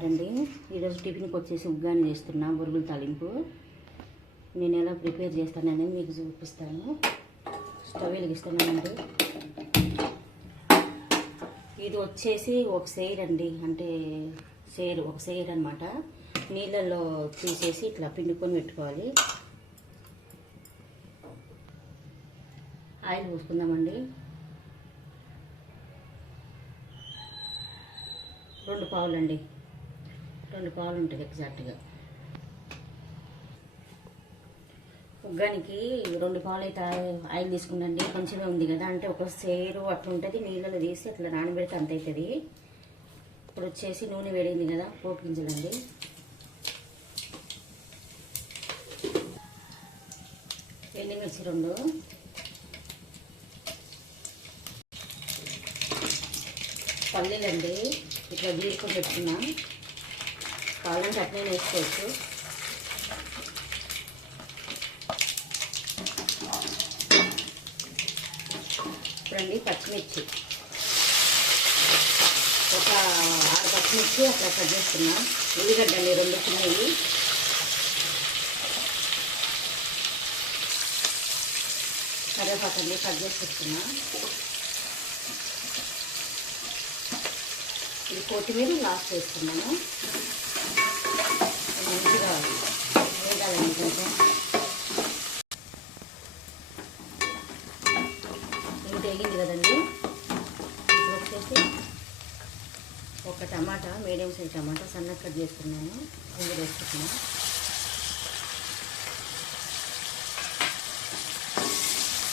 బాగున్నారండి. ఈరోజు టిఫిన్కి వచ్చేసి ఉగ్గాని చేస్తున్నా, బొరుగుల తాలింపు. నేను ఎలా ప్రిపేర్ చేస్తానని మీకు చూపిస్తాను. స్టవ్ వెలిగిస్తున్నానండి. ఇది వచ్చేసి ఒక సేర్ అండి, అంటే ఒక సేర్ అనమాట. నీళ్ళల్లో తీసేసి ఇట్లా పిండుకొని పెట్టుకోవాలి. ఆయిల్ పోసుకుందామండి. 2 పావులు అండి, 2 పావులు ఉంటుంది ఎగ్జాక్ట్గా. ఉగ్గానికి 2 పావులు అయితే ఆయిల్ తీసుకుందండి. కొంచెమే ఉంది కదా, అంటే ఒక సేరు అట్లా ఉంటుంది. నీళ్ళలో తీసి అట్లా నానబెడితే అంత అవుతుంది. ఇప్పుడు వచ్చేసి నూనె వేడింది కదా, పోపు గింజలండి. ఎండుమిర్చి 2, పల్లీలండి ఇట్లా గీరుకొని పెట్టుకున్నాం. కావాలంటే అట్లనే వేసుకోవచ్చు. ఇప్పుడండి పచ్చిమిర్చి, ఒక 6 పచ్చిమిర్చి అట్లా కట్ చేసుకున్నాం. ఉల్లిగడ్డలు 2 చిన్నవి, కరివేపాకండి కట్ చేసి పెట్టుకున్నాం. ఇది కొత్తిమీర లాస్ట్ వేస్తున్నాను. మంచిగా వేగాలండి కొంచెం. ఇంత వేగింది కదండి. ఇప్పుడు వచ్చేసి ఒక టమాటా, మీడియం సైజ్ టమాటా సన్నగా కట్ చేసుకున్నాను, ఇందులో వేసుకుంటున్నాను.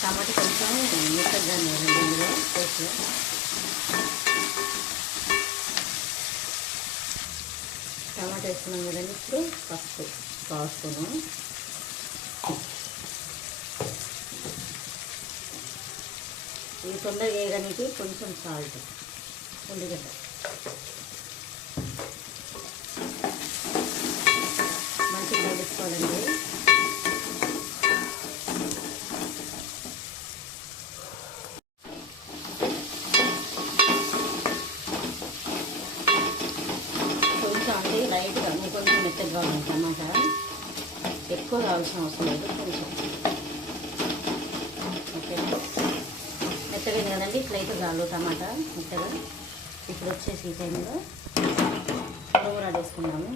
టమాటా కొంచెం మెత్తగా వేయాలండి ఇందులో టేస్ట్లో. టమాటా వేసుకున్నాం కదండి. ఇప్పుడు పసుపు కాసుకున్నాం. ఇది తొందరగా వేయడానికి కొంచెం సాల్ట్, ఉల్లిగడ్డ, మంచిగా కలుపుకోవాలండి. అంటే లైట్గా కొంచెం మెత్తగా కావాలి టమాటా, ఎక్కువ కావాల్సిన అవసరం లేదు. కొంచెం ఓకే, మెత్తగా కదండి, ఇట్లయితే చాలు టమాటా మెత్తగా. ఇప్పుడు వచ్చేసి ఈ టైంలో బొరుగులు వేసుకున్నాము.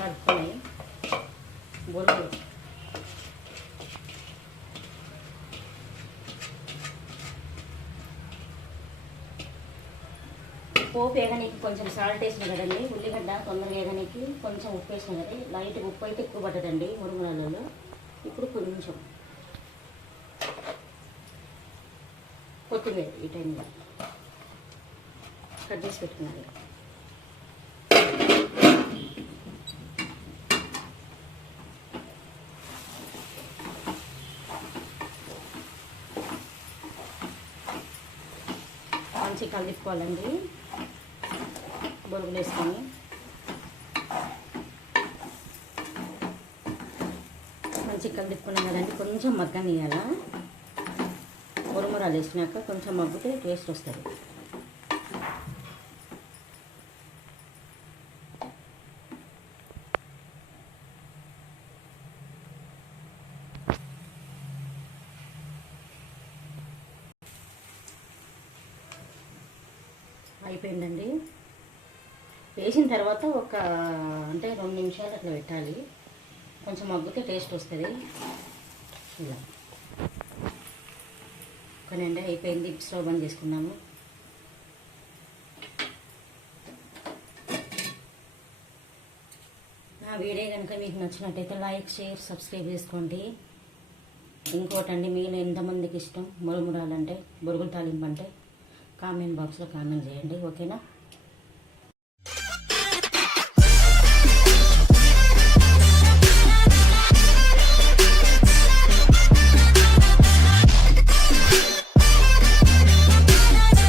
కలుపుకొని బొరుగులు పోపు వేయడానికి కొంచెం సాల్ట్ వేసిన కదండి. ఉల్లిగడ్డ తొందరగా వేయడానికి కొంచెం ఉప్పు వేసిన కదా, లైట్గా ఉప్పు అయితే ఎక్కువ పట్టదండి మురుగులలో. ఇప్పుడు కొంచెం కొత్తిమీర ఈ టైంలో కట్ చేసి పెట్టుకున్నాను. మంచిగా కలుపుకోవాలండి. బొరుగులు వేసుకొని మంచిగా కలుపుకున్నాం కదండి. కొంచెం మగ్గనియాల, మురుమురాలు వేసినాక కొంచెం మగ్గితే టేస్ట్ వస్తుంది. అయిపోయిందండి. వేసిన తర్వాత అంటే 2 నిమిషాలు అట్లా పెట్టాలి. కొంచెం మగ్గితే టేస్ట్ వస్తుంది. ఇలా కొనండి, అయిపోయింది. స్టవ్ బంద్ చేసుకున్నాము. నా వీడియో కనుక మీకు నచ్చినట్టయితే లైక్, షేర్, సబ్స్క్రైబ్ చేసుకోండి. ఇంకోటండి, మీలో ఎంతమందికి ఇష్టం మురుమురాలంటే, బొరుగుల తాలింపు అంటే కామెంట్ బాక్స్లో కామెంట్ చేయండి. ఓకేనా?